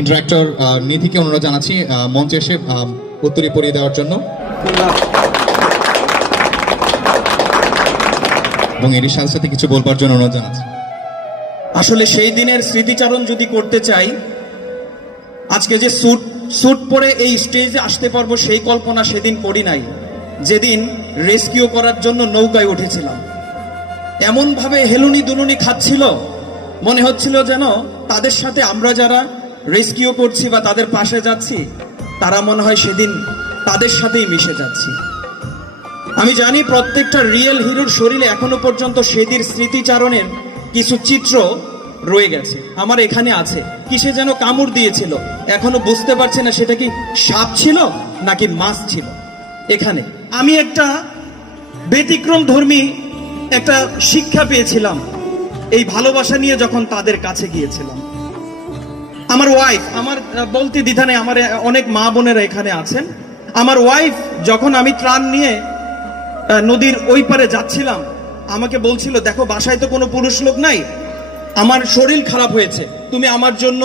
ইন্টারেক্টর নিধিকে অনুরোধ জানাচ্ছি মঞ্চে এসে উত্তরী পরিয়ে দেওয়ার জন্য এবং এর সাথে সাথে কিছু বলবার জন্য অনুরোধ জানাচ্ছি। আসলে সেই দিনের স্মৃতিচারণ যদি করতে চাই, আজকে যে স্যুট পরে এই স্টেজে আসতে পারবো সেই কল্পনা সেদিন করি নাই। যেদিন রেস্কিউ করার জন্য নৌকায় উঠেছিলাম, এমনভাবে হেলুনি দুলুনি খাচ্ছিল, মনে হচ্ছিল যেন তাদের সাথে আমরা যারা রেস্কিউ করছি বা তাদের পাশে যাচ্ছি, তারা মনে হয় সেদিন তাদের সাথেই মিশে যাচ্ছি। আমি জানি প্রত্যেকটা রিয়েল হিরোর শরীরে এখনো পর্যন্ত সেদিন স্মৃতিচারণের কিছু চিত্র রয়ে গেছে। আমার এখানে আছে, কিসে যেন কামড় দিয়েছিল, এখনো বুঝতে পারছি না সেটা কি সাপ ছিল নাকি মাছ ছিল। এখানে আমি একটা ব্যতিক্রম ধর্মী একটা শিক্ষা পেয়েছিলাম এই ভালোবাসা নিয়ে যখন তাদের কাছে গিয়েছিলাম। আমার ওয়াইফ, আমার বলতে দ্বিধা নেই, আমার অনেক মা বোনেরা এখানে আছেন। আমার ওয়াইফ যখন আমি ত্রাণ নিয়ে নদীর ওই পারে যাচ্ছিলাম, আমাকে বলছিল, দেখো বাসায় তো কোনো পুরুষ লোক নাই, আমার শরীর খারাপ হয়েছে, তুমি আমার জন্য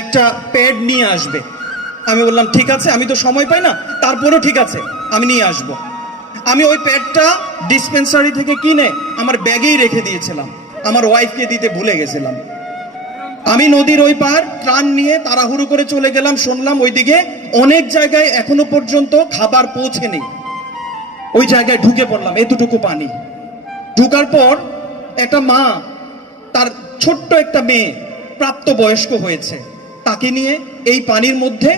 একটা প্যাড নিয়ে আসবে। আমি বললাম ঠিক আছে, আমি তো সময় পাই না, তারপরেও ঠিক আছে আমি নিয়ে আসব। আমি ওই প্যাডটা ডিসপেন্সারি থেকে কিনে আমার ব্যাগেই রেখে দিয়েছিলাম, আমার ওয়াইফকে দিতে ভুলে গেছিলাম। আমি নদীর ওই পার ত্রাণ নিয়ে তাড়াহুড়ো করে চলে গেলাম, শুনলাম ওইদিকে অনেক জায়গায় এখনো পর্যন্ত খাবার পৌঁছেনি। ওই জায়গায় ঢুকে পড়লাম, এতটুকু পানি। ঢুকার পর একটা মা, তার ছোট্ট একটা মেয়ে প্রাপ্ত বয়স্ক হয়েছে, তাকে নিয়ে এই পানির মধ্যে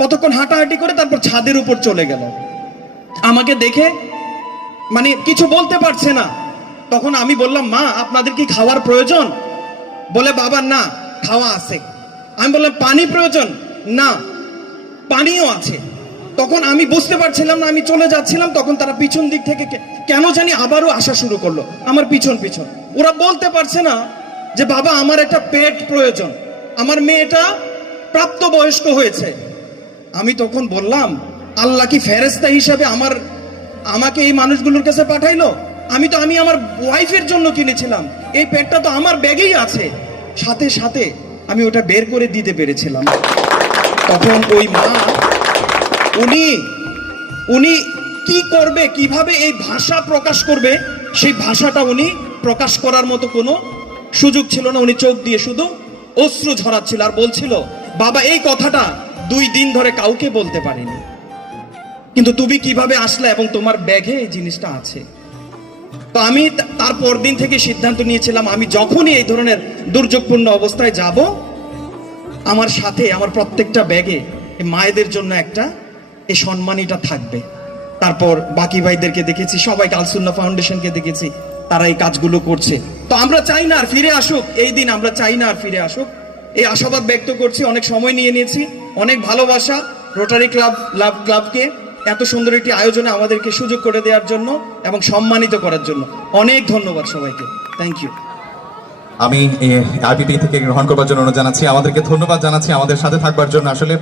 কতক্ষণ হাঁটাহাঁটি করে তারপর ছাদের উপর চলে গেল। আমাকে দেখে মানে কিছু বলতে পারছে না। তখন আমি বললাম, মা আপনাদের কি খাওয়ার প্রয়োজন? বলে, বাবা না, খাওয়া আছে। আমি বললাম, পানি প্রয়োজন? না, পানিও আছে। তখন আমি বুঝতে পারছিলাম না, আমি চলে যাচ্ছিলাম, তখন তারা পিছন দিক থেকে কেন জানি আবারও আসা শুরু করলো আমার পিছন পিছন। ওরা বলতে পারছে না যে বাবা আমার একটা পেট প্রয়োজন, আমার মেয়েটা প্রাপ্তবয়স্ক হয়েছে। আমি তখন বললাম, আল্লাহ কি ফেরেশতা হিসাবে আমাকে এই মানুষগুলোর কাছে পাঠাইলো? আমি আমার ওয়াইফের জন্য কিনেছিলাম, এই পেটটা তো আমার ব্যাগেই আছে। সাথে সাথে আমি ওটা বের করে দিতে পেরেছিলাম। তখন ওই মা, উনি কি করবে, কিভাবে এই ভাষা প্রকাশ করবে, সেই ভাষাটা উনি প্রকাশ করার মতো কোনো সুযোগ ছিল না। উনি চোখ দিয়ে শুধু অশ্রু ঝরাচ্ছিল আর বলছিল, বাবা এই কথাটা 2 দিন ধরে কাউকে বলতে পারিনি, কিন্তু তুমি কিভাবে আসলে এবং তোমার ব্যাগে এই জিনিসটা আছে। তো আমি তার পরদিন থেকে সিদ্ধান্ত নিয়েছিলাম, আমি যখনই এই ধরনের দুর্যোগপূর্ণ অবস্থায় যাব, আমার সাথে আমার প্রত্যেকটা ব্যাগে মায়েদের জন্য একটা এই সম্মানীটা থাকবে। তারপর বাকি ভাইদেরকে দেখেছি, সবাইকে, আল সুন্নাহ ফাউন্ডেশনকে দেখেছি, তারা এই কাজগুলো করছে। তো আমরা চাই না আর ফিরে আসুক এই দিন, আমরা চাই না আর ফিরে আসুক, এই আশাবাদ ব্যক্ত করছি। অনেক সময় নিয়ে নিয়েছি, অনেক ভালোবাসা রোটারি ক্লাবকে এত সুন্দর একটি আয়োজনে আমাদেরকে সুযোগ করে দেওয়ার জন্য এবং সম্মানিত করার জন্য অনেক ধন্যবাদ সবাইকে। Thank you. আমি আরপিপি থেকে গ্রহণ করবার জন্য অনুরোধ জানাচ্ছি, আমাদেরকে ধন্যবাদ জানাচ্ছি আমাদের সাথে থাকবার জন্য। আসলে